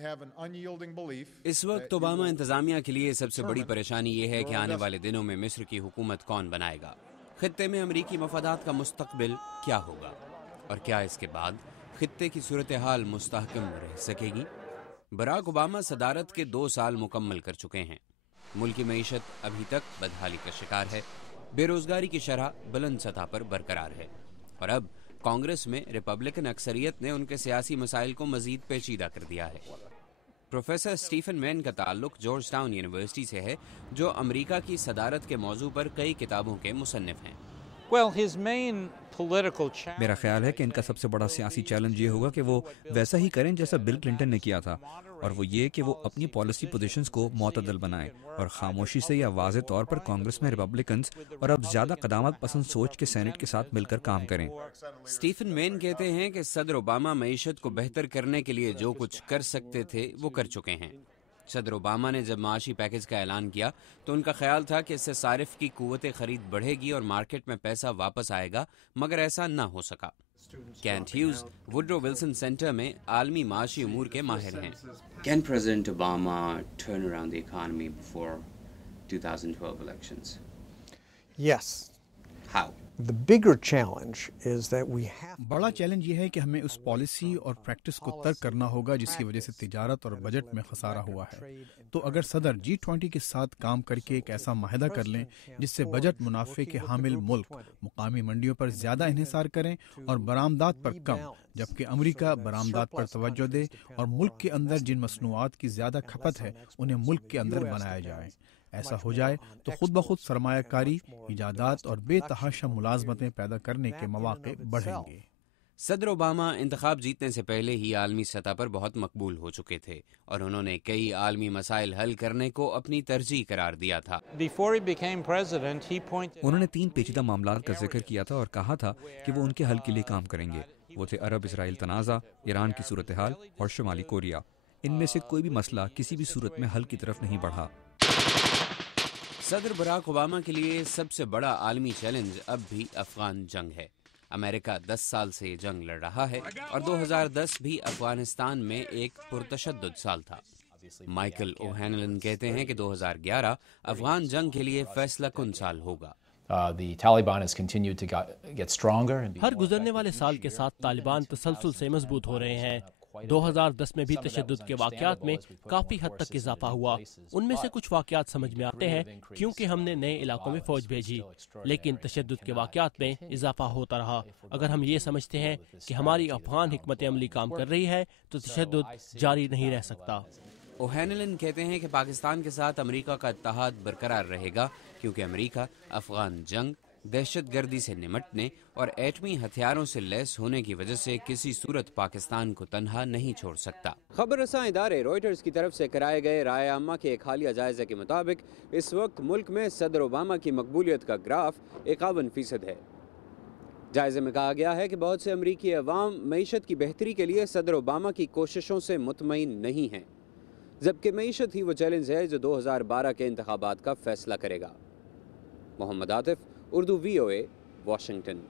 इस वक्त ओबामा इंतजामिया के लिए सबसे बड़ी परेशानी ये है कि आने वाले दिनों में मिस्र की हुकूमत कौन बनाएगा, खित्ते में अमरीकी मफादात का मुस्तकबिल क्या होगा और क्या इसके बाद खित्ते की सूरत हाल मुस्तहकम रह सकेगी। बराक ओबामा सदारत के 2 साल मुकम्मल कर चुके हैं। मुल्क की मईशत अभी तक बदहाली का शिकार है, बेरोजगारी की शरह बुलंद सतह पर बरकरार है और अब कांग्रेस में रिपब्लिकन अक्सरियत ने उनके सियासी मसाइल को मजीद पेचीदा कर दिया है। प्रोफेसर स्टीफन मैन का ताल्लुक जॉर्ज टाउन यूनिवर्सिटी से है, जो अमेरिका की सदारत के मौजू पर कई किताबों के मुसन्निफ हैं। मेरा ख्याल है कि इनका सबसे बड़ा सियासी चैलेंज ये होगा कि वो वैसा ही करें जैसा बिल क्लिंटन ने किया था, और वो ये कि वो अपनी पॉलिसी पोजीशंस को मुतदल बनाएं और खामोशी से या वाज़े तौर पर कांग्रेस में रिपब्लिकन्स और अब ज़्यादा क़दामत पसंद सोच के सेनेट के साथ मिलकर काम करें। स्टीफन मैन कहते हैं कि सदर ओबामा मईशत को बेहतर करने के लिए जो कुछ कर सकते थे वो कर चुके हैं। सदर ओबामा ने जब माशी पैकेज का ऐलान किया तो उनका ख्याल था कि इससे सारिफ की कुव्वत खरीद बढ़ेगी और मार्केट में पैसा वापस आएगा, मगर ऐसा न हो सका। Kent Hughes Woodrow Wilson Center में आलमी माशी उमूर के माहिर हैं। Can President Obama turn around the economy before 2012 elections? Yes. How? The bigger challenge is that we have बड़ा चैलेंज ये है कि हमें उस पॉलिसी और प्रैक्टिस को तर्क करना होगा जिसकी वजह से तिजारत और बजट में खसारा हुआ है। तो अगर सदर G20 के साथ काम करके एक ऐसा माहिदा कर लें जिससे बजट मुनाफे के हामिल मुल्क मुकामी मंडियों पर ज्यादा इन्हिसार करें और बरामदात पर कम, जबकि अमेरिका बरामदात पर तवज्जो दे और मुल्क के अंदर जिन मसनूआत की ज्यादा खपत है उन्हें मुल्क के अंदर बनाया जाए, ऐसा हो जाए तो खुद ब खुद सरमायाकारी, इजादात और बेतहाशा मुलाजमतें पैदा करने के मौके बढ़ेंगे। सदर ओबामा इंतखाब जीतने से पहले ही आलमी सतह पर बहुत मकबूल हो चुके थे और उन्होंने कई आलमी मसाइल हल करने को अपनी तरजीह करार दिया था। उन्होंने 3 पेचीदा मामलात का जिक्र किया था और कहा था कि वो उनके हल के लिए काम करेंगे। वो थे अरब इसराइल तनाज़ा, ईरान की सूरत हाल और शुमाली कोरिया। इनमें से कोई भी मसला किसी भी सूरत में हल की तरफ नहीं बढ़ा। सदर बराक ओबामा के लिए सबसे बड़ा आलमी चैलेंज अब भी अफगान जंग है। अमेरिका 10 साल से जंग लड़ रहा है और 2010 भी अफगानिस्तान में एक पुरतशद्दुद साल था। माइकल ओहेनलन कहते हैं कि 2011 अफगान जंग के लिए फैसला कुन साल होगा। हर गुजरने वाले साल के साथ तालिबान तसलसल से मजबूत हो रहे हैं। 2010 में भी तशद्दुद के वाक़यात में काफी हद तक इजाफा हुआ। उनमें से कुछ वाक़यात समझ में आते हैं क्योंकि हमने नए इलाकों में फौज भेजी, लेकिन तशद्दुद के वाक़यात में इजाफा होता रहा। अगर हम ये समझते हैं कि हमारी अफगान हिकमत अमली काम कर रही है तो तशद्दुद जारी नहीं रह सकता। ओहेनलन कहते हैं कि पाकिस्तान के साथ अमेरिका का इत्तेहाद बरकरार रहेगा क्योंकि अमेरिका अफगान जंग, दहशतगर्दी से निमटने और एटमी हथियारों से लैस होने की वजह से किसी सूरत पाकिस्तान को तन्हा नहीं छोड़ सकता। खबर रसां इदारे रॉयटर्स की तरफ से कराए गए राय आमा के एक हालिया जायजे के मुताबिक इस वक्त मुल्क में सदर ओबामा की मकबूलियत का ग्राफ 51% है। जायजे में कहा गया है कि बहुत से अमरीकी अवाम मईशत की बेहतरी के लिए सदर ओबामा की कोशिशों से मुतमईन नहीं हैं, जबकि मईशत ही वो चैलेंज है जो 2012 के इंतखाबात का फैसला करेगा। Mohammad Atif, Urdu VOA, Washington.